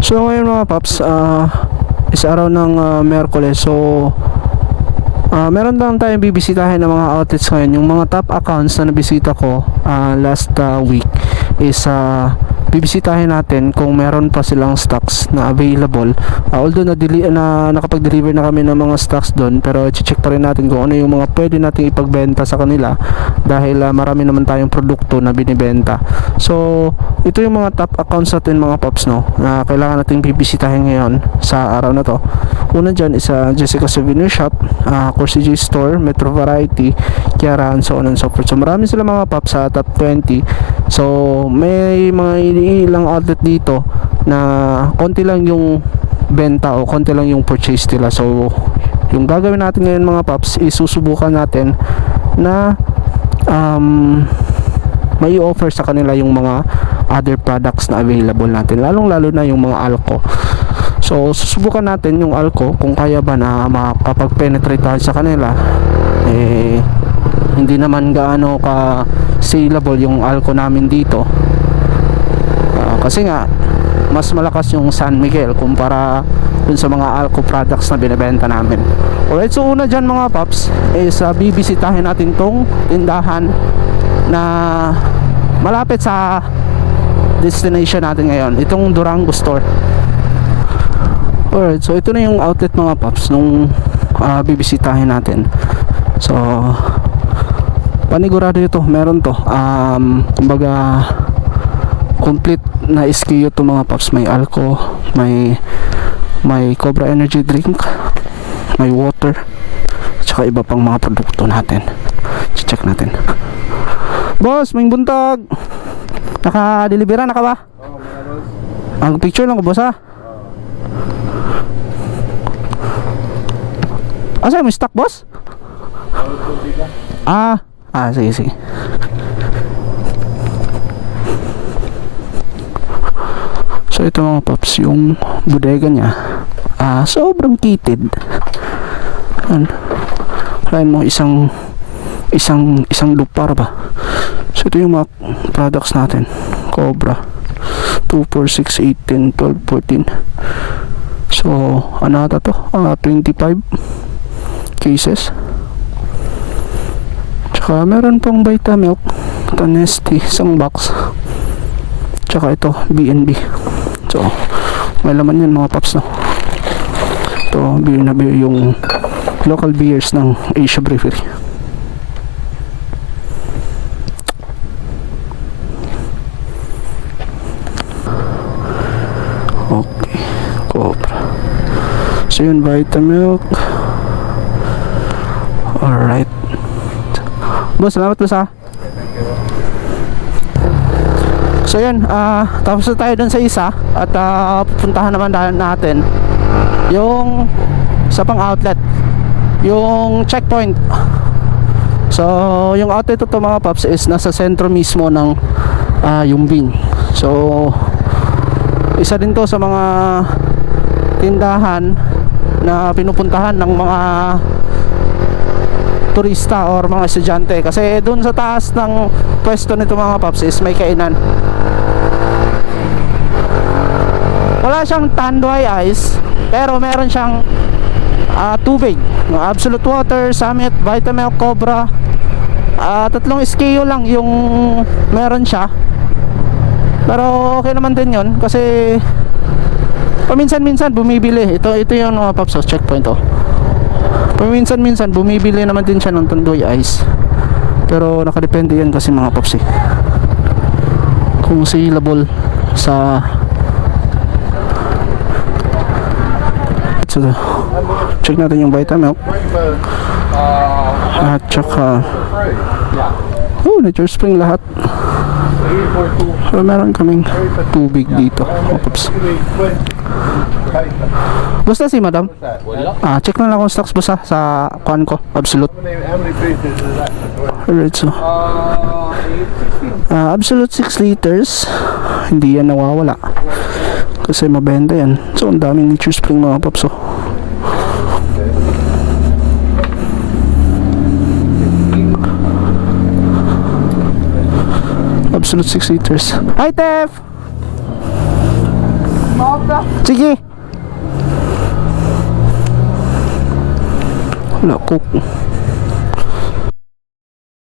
So ngayon mga paps, ah is araw ng ah, Merkules. So ah meron lang tayong bibisitahin ng mga outlets ngayon. Yung mga top accounts na nabisita ko ah, last ah, week is ah, bibisitahin natin kung meron pa silang stocks na available. Ah, although na, na nakapag-deliver na kami ng mga stocks doon pero check pa rin natin kung ano yung mga pwede nating ipagbenta sa kanila dahil ah, marami naman tayong produkto na binibenta. So, ito yung mga top accounts natin mga paps no na kailangan nating bibisitahin ngayon sa araw na to. Una dyan is ah, Jessica Souvenir Shop, uh, Corsi Store, Metro Variety, Kiara, and so on and so forth. So, marami sila mga paps sa top 20. So, may mga ilang outlet dito na konti lang yung benta o konti lang yung purchase nila. So, yung gagawin natin ngayon mga paps, isusubukan natin na um, may offer sa kanila yung mga other products na available natin. Lalong lalo na yung mga alco. So, susubukan natin yung alco kung kaya ba na makapag-penetrate sa kanila. Eh, hindi naman gaano ka saleable yung alco namin dito. Kasi nga mas malakas yung San Miguel kumpara dun sa mga alco products na binebenta namin. Alright, so una dyan mga paps is uh, bibisitahin natin tong tindahan na malapit sa destination natin ngayon. Itong Durango Store. Alright, so ito na yung outlet mga paps nung ah, bibisitahin natin. So, panigurado ito, meron to. Um, kumbaga, complete na SKU to mga paps. May alco, may may Cobra Energy drink, may water, tsaka iba pang mga produkto natin. Check natin. Boss, may buntag. Naka-delivera na ka ba? Ang picture lang ko, boss ha? Asa mo stock, boss? Ah, ah, sige, sige. So ito mga paps, yung bodega niya, ah, sobrang kitid. Yan. Kalahin mo isang isang isang lupar ba? So ito yung mga products natin. Cobra 2, 4, 6, 8, 10, 12, 14. So, ano ata to? Ah, 25 cases. Tsaka meron pang Vitamilk, ito Nesty, isang box. Tsaka ito, B&B. So, may laman yan mga paps no. Ito, beer na beer yung local beers ng Asia Brewery. Okay, Cobra. So yun, Vitamilk. Alright. Boss, salamat boss ha. So yun, ah tapos na tayo dun sa isa at ah, pupuntahan naman natin yung sa pang outlet yung checkpoint. So yung outlet ito mga paps is nasa sentro mismo ng ah, Yumbing so isa din to sa mga tindahan na pinupuntahan ng mga turista or mga estudyante. Kasi doon sa taas ng pwesto nito mga paps is may kainan. Wala siyang tanduay ice pero meron siyang ah, tubig. No, absolute water, summit, vitamilk, cobra. Ah, tatlong SKU lang yung meron siya. Pero okay naman din yon kasi paminsan-minsan bumibili. Ito ito yung mga paps oh, checkpoint oh paminsan-minsan bumibili naman din siya ng tandoy ice. Pero nakadepende yan kasi mga paps eh. Kung saleable sa so, check natin yung Vitamilk at saka oh nature spring lahat. So meron kaming tubig dito paps basta si madam. Ah check na lang kung stocks basta sa kuan ko absolute. Alright so. Ah, absolute 6 liters. Hindi yan nawawala. Kasi mabenta yan. So ang daming nature spring mga paps oh. absolute 6 liters. Hi Tef Sige. Wala, cook.